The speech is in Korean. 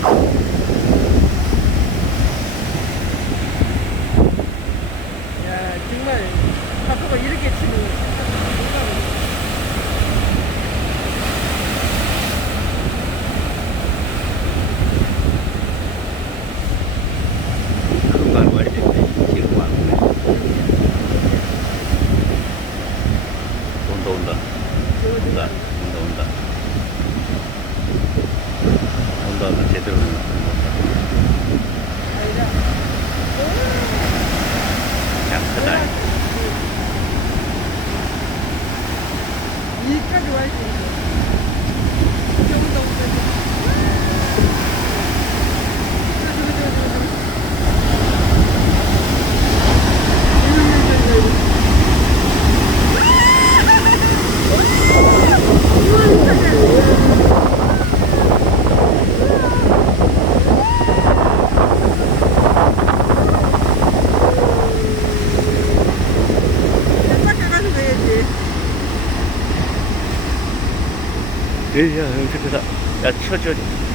야, 정말 파도가 이렇게 치는. 금방 멀리 지금 왔네. 온다 온다 온다 온다 온다 온다 제대로 온다. 야 크다. 여기까지 와 있어. 야, 여기 크다. 야, 치워.